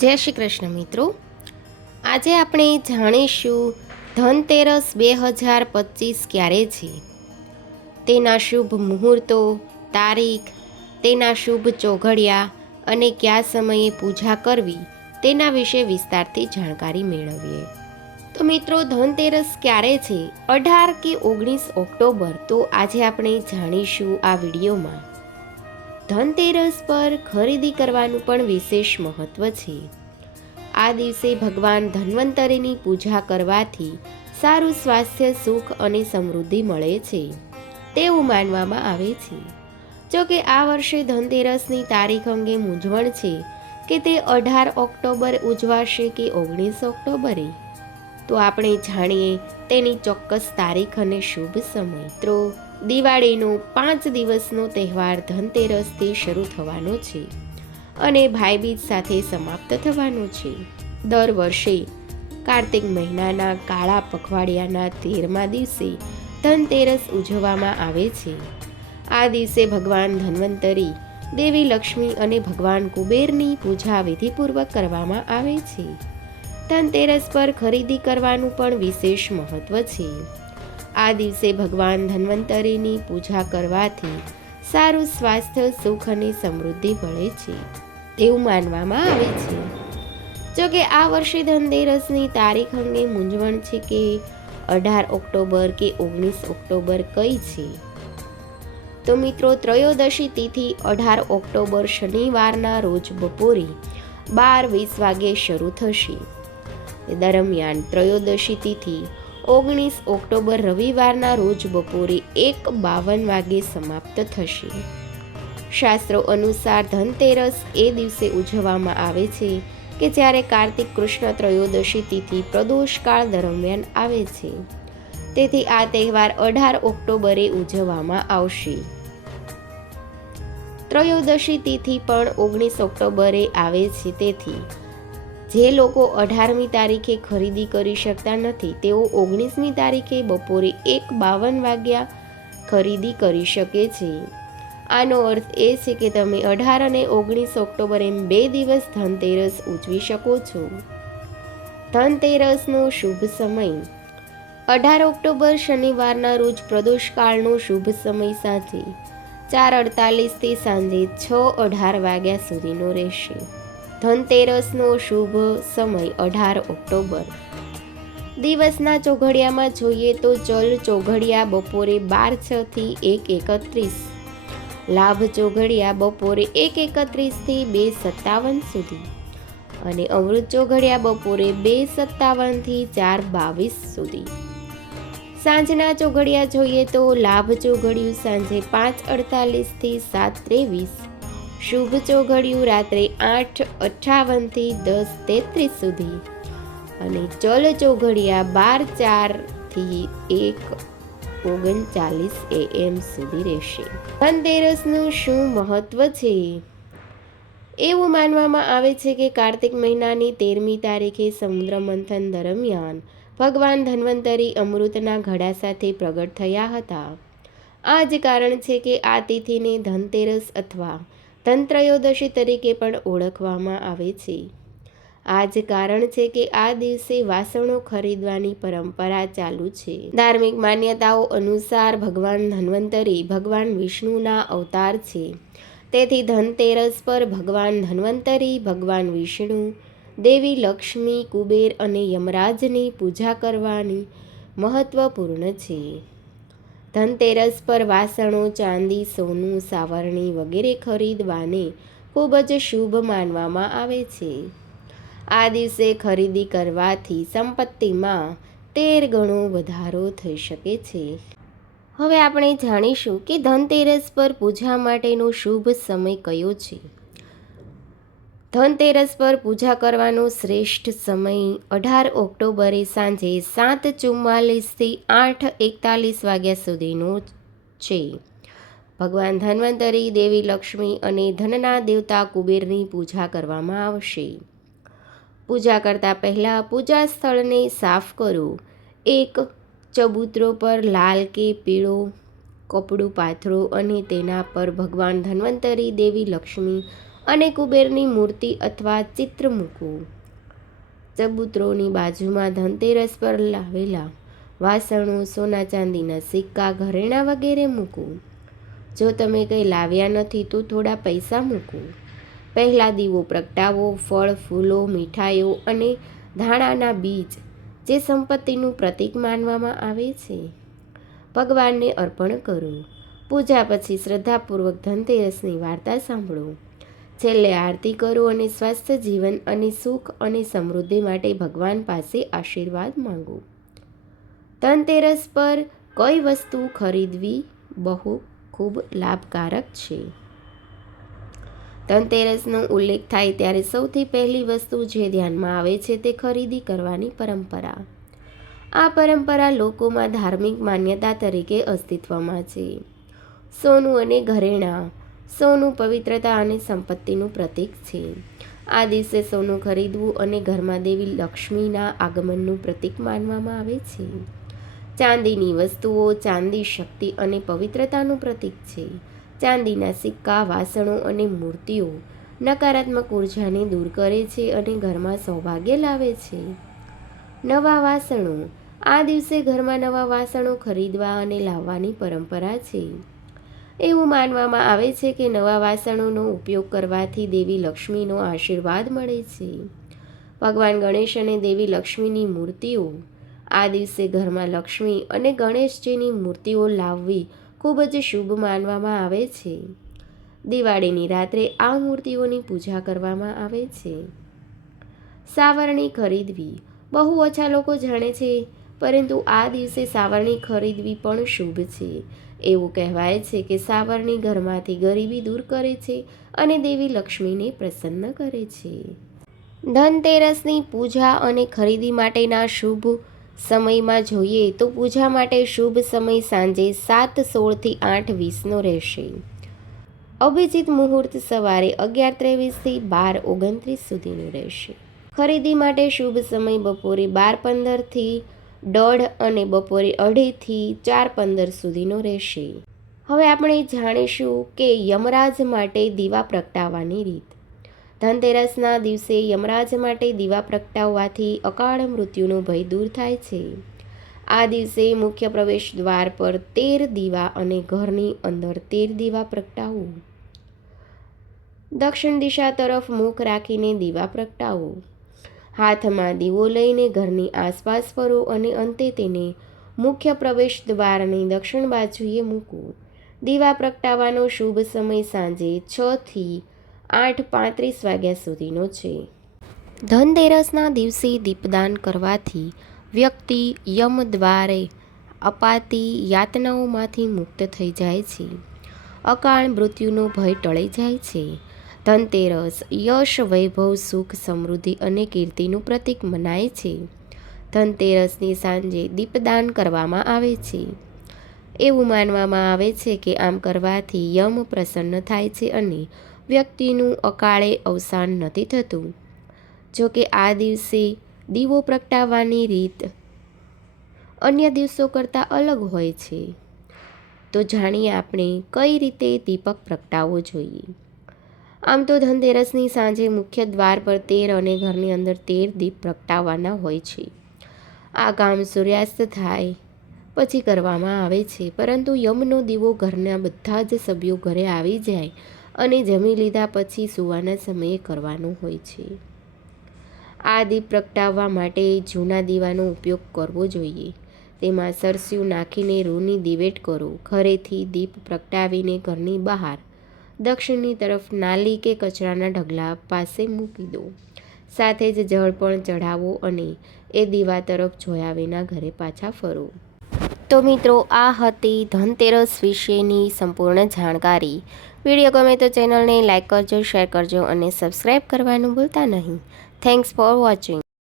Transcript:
જય શ્રી કૃષ્ણ મિત્રો. આજે આપણે જાણીશું ધનતેરસ 2025 ક્યારે છે, તેના શુભ મુહૂર્તો, તારીખ, તેના શુભ ચોઘડિયા અને કયા સમયે પૂજા કરવી તેના વિશે વિસ્તારથી જાણકારી મેળવીએ. તો મિત્રો, ધનતેરસ ક્યારે છે? 18 કે 19 ઓક્ટોબર. તો આજે આપણે જાણીશું આ વિડીયોમાં. ધનતેરસ પર ખરીદી કરવાનું પણ વિશેષ મહત્વ છે. આ દિવસે ભગવાન ધન્વંતરીની પૂજા કરવાથી સારું સ્વાસ્થ્ય, સુખ અને સમૃદ્ધિ મળે છે તેવું માનવામાં આવે છે. જો કે આ વર્ષે ધનતેરસની તારીખ અંગે મૂંઝવણ છે કે તે 18 ઓક્ટોબર ઉજવાશે કે 19 ઓક્ટોબરે. તો આપણે જાણીએ તેની ચોક્કસ તારીખ અને શુભ સમય. તો દિવાળીનો 5 દિવસનો તહેવાર ધનતેરસથી શરૂ થવાનો છે અને ભાઈબીજ સાથે સમાપ્ત થવાનો છે. દર વર્ષે કાર્તિક મહિનાના કાળા પખવાડિયાના 13મા દિવસે ધનતેરસ ઉજવવામાં આવે છે. આ દિવસે ભગવાન ધન્વંતરી, દેવી લક્ષ્મી અને ભગવાન કુબેરની પૂજા વિધિપૂર્વક કરવામાં આવે છે. ધનતેરસ પર ખરીદી કરવાનું પણ વિશેષ મહત્વ છે. આ દિવસે ભગવાન ધન્વંતરીની પૂજા કરવાથી સારું સ્વાસ્થ્ય, સુખ અને સમૃદ્ધિ મળે છે તેવું માનવામાં આવે છે. જો કે આ વર્ષે ધનતેરસની તારીખ અંગે મૂંઝવણ છે કે 18 ઓક્ટોબર કે 19 ઓક્ટોબર કઈ છે. તો મિત્રો, ત્રયોદશી તિથિ 18 ઓક્ટોબર શનિવારના રોજ બપોરે 12:20 વાગ્યે શરૂ થશે. દરમિયાન ત્રયોદશી તિથિ 19 ઓક્ટોબર રવિવારના રોજ બપોરે 1:52 વાગ્યે સમાપ્ત થશે. શાસ્ત્રો અનુસાર ધનતેરસ એ દિવસે ઉજવવામાં આવે છે કે જ્યારે કાર્તિક કૃષ્ણ ત્રયોદશી તિથિ પ્રદોષકાળ દરમિયાન આવે છે. તેથી આ તહેવાર 18 ઓક્ટોબરે ઉજવવામાં આવશે. ત્રયોદશી તિથિ પણ 19 ઓક્ટોબરે આવે છે. તેથી જે લોકો 18મી તારીખે ખરીદી કરી શકતા નથી તેઓ 19મી તારીખે બપોરે 1:52 વાગ્યા ખરીદી કરી શકે છે. આનો અર્થ એ છે કે તમે 18 અને 19 ઓક્ટોબર એમ 2 દિવસ ધનતેરસ ઉજવી શકો છો. ધનતેરસનો શુભ સમય 18 ઓક્ટોબર શનિવારના રોજ પ્રદોષકાળનો શુભ સમય સાથે 4:48 થી સાંજે 6:18 વાગ્યા સુધીનો રહેશે. ધનતેરસનો શુભ સમય 18 ઓક્ટોબર. દિવસના ચોઘડિયામાં જોઈએ તો ચલ ચોઘડિયા બપોરે 12:06 થી 1:31, લાભ ચોઘડિયા બપોરે 1:31 થી 2:57 સુધી અને અમૃત ચોઘડિયા બપોરે 2:57 થી 4:22 સુધી. સાંજના ચોઘડિયા જોઈએ તો લાભ ચોઘડિયું સાંજે 5:48 થી 7:23, શુભ ચોઘડિયું રાત્રે 8:58 થી 10:33 સુધી અને ચલ ચોઘડિયા 12:04 થી 1:39 AM સુધી રહેશે. ધનતેરસનું શું મહત્વ છે? એવું માનવામાં આવે છે કે કાર્તિક મહિનાની 13મી તારીખે સમુદ્ર મંથન દરમિયાન ભગવાન ધન્વંતરી અમૃતના ઘડા સાથે પ્રગટ થયા હતા. આ જ કારણ છે કે આ તિથિને ધનતેરસ અથવા ધનત્રયોદશી તરીકે પણ ઓળખવામાં આવે છે. આ જ કારણ છે કે આ દિવસે વાસણો ખરીદવાની પરંપરા ચાલુ છે. ધાર્મિક માન્યતાઓ અનુસાર ભગવાન ધન્વંતરી ભગવાન વિષ્ણુના અવતાર છે. તેથી ધનતેરસ પર ભગવાન ધન્વંતરી, ભગવાન વિષ્ણુ, દેવી લક્ષ્મી, કુબેર અને યમરાજની પૂજા કરવાની મહત્વપૂર્ણ છે. ધનતેરસ પર વાસણો, ચાંદી, સોનું, સાવરણી વગેરે ખરીદવાને ખૂબ જ શુભ માનવામાં આવે છે. આ દિવસે ખરીદી કરવાથી સંપત્તિમાં 13 ગણો વધારો થઈ શકે છે. હવે આપણે જાણીશું કે ધનતેરસ પર પૂજા માટેનો શુભ સમય કયો છે. ધનતેરસ પર પૂજા કરવાનો શ્રેષ્ઠ સમય 18 ઓક્ટોબરે સાંજે 7:44 થી 8:41 વાગ્યા સુધીનો છે. ભગવાન ધન્વંતરી, દેવી લક્ષ્મી અને ધનના દેવતા કુબેરની પૂજા કરવામાં આવશે. પૂજા કરતા પહેલા પૂજા સ્થળને સાફ કરો. એક ચબૂતરો પર લાલ કે પીળો કપડું પાથરો અને તેના પર ભગવાન ધન્વંતરી, દેવી લક્ષ્મી અને કુબેરની મૂર્તિ અથવા ચિત્ર મૂકવું. ચબૂતરોની બાજુમાં ધનતેરસ પર લાવેલા વાસણો, સોના ચાંદીના સિક્કા, ઘરેણાં વગેરે મૂકવું. જો તમે કંઈ લાવ્યા નથી તો થોડા પૈસા મૂકવું. પહેલાં દીવો પ્રગટાવો. ફળ, ફૂલો, મીઠાઈઓ અને ધાણાના બીજ, જે સંપત્તિનું પ્રતીક માનવામાં આવે છે, ભગવાનને અર્પણ કરો. પૂજા પછી શ્રદ્ધાપૂર્વક ધનતેરસની વાર્તા સાંભળો. છેલ્લે આરતી કરો અને સ્વસ્થ જીવન અને સુખ અને સમૃદ્ધિ માટે ભગવાન પાસે આશીર્વાદ માંગો. ધનતેરસ પર કઈ વસ્તુ ખરીદવી ખૂબ લાભકારક છે? ધનતેરસનો ઉલ્લેખ થાય ત્યારે સૌથી પહેલી વસ્તુ જે ધ્યાનમાં આવે છે તે ખરીદી કરવાની પરંપરા. આ પરંપરા લોકોમાં ધાર્મિક માન્યતા તરીકે અસ્તિત્વમાં છે. સોનું અને ઘરેણાં. સોનું પવિત્રતા અને સંપત્તિનું પ્રતીક છે. આ દિવસે સોનું ખરીદવું અને ઘરમાં દેવી લક્ષ્મીના આગમનનું પ્રતીક માનવામાં આવે છે. ચાંદીની વસ્તુઓ. ચાંદી શક્તિ અને પવિત્રતાનું પ્રતીક છે. ચાંદીના સિક્કા, વાસણો અને મૂર્તિઓ નકારાત્મક ઉર્જાને દૂર કરે છે અને ઘરમાં સૌભાગ્ય લાવે છે. નવા વાસણો. આ દિવસે ઘરમાં નવા વાસણો ખરીદવા અને લાવવાની પરંપરા છે. એવું માનવામાં આવે છે કે નવા વાસણોનો ઉપયોગ કરવાથી દેવી લક્ષ્મીનો આશીર્વાદ મળે છે. ભગવાન ગણેશ અને દેવી લક્ષ્મીની મૂર્તિઓ. આ દિવસે ઘરમાં લક્ષ્મી અને ગણેશજીની મૂર્તિઓ લાવવી ખૂબ જ શુભ માનવામાં આવે છે. દિવાળીની રાત્રે આ મૂર્તિઓની પૂજા કરવામાં આવે છે. સાવરણી ખરીદવી. બહુ ઓછા લોકો જાણે છે, પરંતુ આ દિવસે સાવરણી ખરીદવી પણ શુભ છે. એવું કહેવાય છે કે સાવરણી ઘરમાંથી ગરીબી દૂર કરે છે અને દેવી લક્ષ્મીને પ્રસન્ન કરે છે. ધનતેરસની પૂજા અને ખરીદી માટેના શુભ સમયમાં જોઈએ તો પૂજા માટે શુભ સમય સાંજે 7:16 થી 8:20 રહેશે. અભિજીત મુહૂર્ત સવારે 11:23 થી 12:29 સુધીનું રહેશે. ખરીદી માટે શુભ સમય બપોરે 12:15 થી 1:30 અને બપોરે 2:30 થી 4:15 સુધીનો રહેશે. હવે આપણે જાણીશું કે યમરાજ માટે દીવા પ્રગટાવવાની રીત. ધનતેરસના દિવસે યમરાજ માટે દીવા પ્રગટાવવાથી અકાળ મૃત્યુનો ભય દૂર થાય છે. આ દિવસે મુખ્ય પ્રવેશ દ્વાર પર 13 દીવા અને ઘરની અંદર 13 દીવા પ્રગટાવો. દક્ષિણ દિશા તરફ મુખ રાખીને દીવા પ્રગટાવો. હાથમાં દીવો લઈને ઘરની આસપાસ ફરો અને અંતે તેને મુખ્ય પ્રવેશ દ્વારની દક્ષિણ બાજુએ મૂકો. દીવા પ્રગટાવવાનો શુભ સમય સાંજે 6 થી 8:35 વાગ્યા સુધીનો છે. ધનતેરસના દિવસે દીપદાન કરવાથી વ્યક્તિ યમ દ્વારે અપાતી યાતનાઓમાંથી મુક્ત થઈ જાય છે. અકાળ મૃત્યુનો ભય ટળી જાય છે. ધનતેરસ યશ, વૈભવ, સુખ, સમૃદ્ધિ અને કીર્તિનું પ્રતીક મનાય છે. ધનતેરસની સાંજે દીપદાન કરવામાં આવે છે. એવું માનવામાં આવે છે કે આમ કરવાથી યમ પ્રસન્ન થાય છે અને વ્યક્તિનું અકાળે અવસાન નથી થતું. જો કે આ દિવસે દીવો પ્રગટાવવાની રીત અન્ય દિવસો કરતાં અલગ હોય છે. તો જાણીએ આપણે કઈ રીતે દીપક પ્રગટાવવો જોઈએ. આમ તો ધનતેરસની સાંજે મુખ્ય દ્વાર પર 13 અને ઘરની અંદર 13 દીપ પ્રગટાવવાના હોય છે. આ કામ સૂર્યાસ્ત થાય પછી કરવામાં આવે છે, પરંતુ યમનો દીવો ઘરના બધા જ સભ્યો ઘરે આવી જાય અને જમી લીધા પછી સૂવાના સમયે કરવાનો હોય છે. આ દીપ પ્રગટાવવા માટે જૂના દીવાનો ઉપયોગ કરવો જોઈએ. તેમાં સરસ્યું નાખીને રૂની દિવેટ કરો. ઘરેથી દીપ પ્રગટાવીને ઘરની બહાર દક્ષિણની તરફ નાલી કે કચરાના ઢગલા પાસે મૂકી દો. સાથે જ જળ પણ ચઢાવો અને એ દીવા તરફ જોયા વિના ઘરે પાછા ફરો. તો મિત્રો, આ હતી ધનતેરસ વિશેની સંપૂર્ણ જાણકારી. વિડીયો ગમે તો ચેનલને લાઇક કરજો, શેર કરજો અને સબસ્ક્રાઈબ કરવાનું ભૂલતા નહીં. Thanks for watching.